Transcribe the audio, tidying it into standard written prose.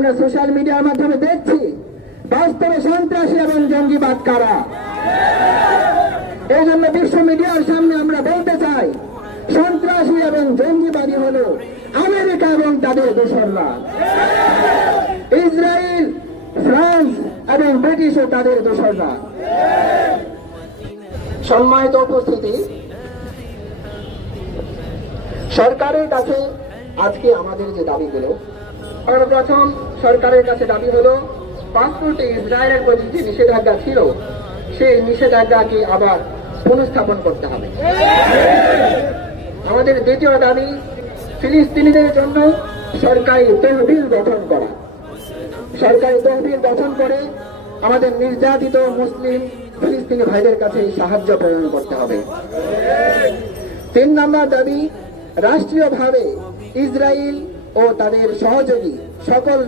আমরা সোশ্যাল মিডিয়ার মাধ্যমে দেখছি বাস্তবে সন্ত্রাসী এবং জঙ্গিবাদ কারা। এই জন্য বিশ্ব মিডিয়ার সামনে আমরা বলতে চাই, সন্ত্রাসী এবং জঙ্গিবাদী হলো আমেরিকা এবং তাদের দোসররা, ইসরায়েল, ফ্রান্স এবং ব্রিটিশও তাদের দোসররা। সম্মানিত উপস্থিতি, সরকারের কাছে আজকে আমাদের যে দাবিগুলো, সর্বপ্রথম সরকারের কাছে দাবি হলো পাসপোর্টে ইসরায়েলের প্রতি যে নিষেধাজ্ঞা ছিল সেই নিষেধাজ্ঞাকে আবার পুনঃস্থাপন করতে হবে। আমাদের দ্বিতীয় দাবি ফিলিস্তিনিদের জন্য সরকারি তহবিল গঠন করা। সরকারি তহবিল গঠন করে আমাদের নির্যাতিত মুসলিম ফিলিস্তিনি ভাইদের কাছে সাহায্য প্রেরণ করতে হবে। 3 নম্বর দাবি, রাষ্ট্রীয়ভাবে ইসরায়েল ও তাদের সহযোগী সকল